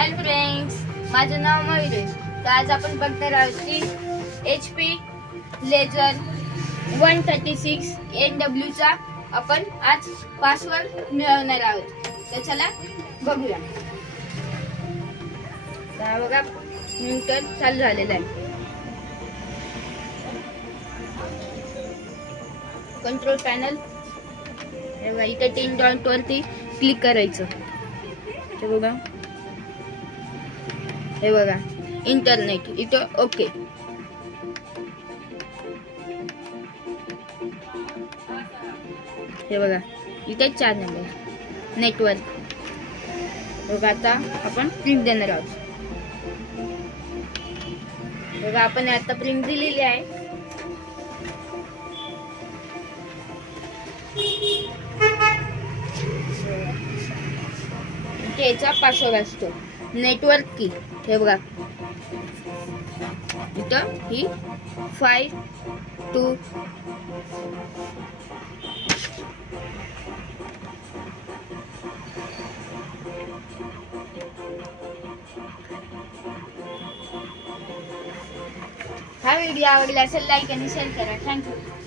Hello friends, माझं नाव मयुरेश. तर आज आपण बघणार आहोत की HP लेझर 136 NW चा आपण आज पासवर्ड मिळवणार आहोत. तर चला बघूया. तर बघा मीटर चालू झालेला आहे. कंट्रोल पॅनल इथे 3 डॉट वरती क्लिक करायचं. हे बघा इंटरनेट इथं ओके. हे बघा इथे 4 नंबर नेटवर्क. बघा आता आपण प्रिंट देणार आहोत. बघा आपण आता प्रिंट दिलेली आहे. याचा पासवर्ड असतो नेटवर्क की. हे बघा इथं ही 5 2 हा व्हिडिओ आवडला असेल लाईक आणि शेअर करा. थँक्यू.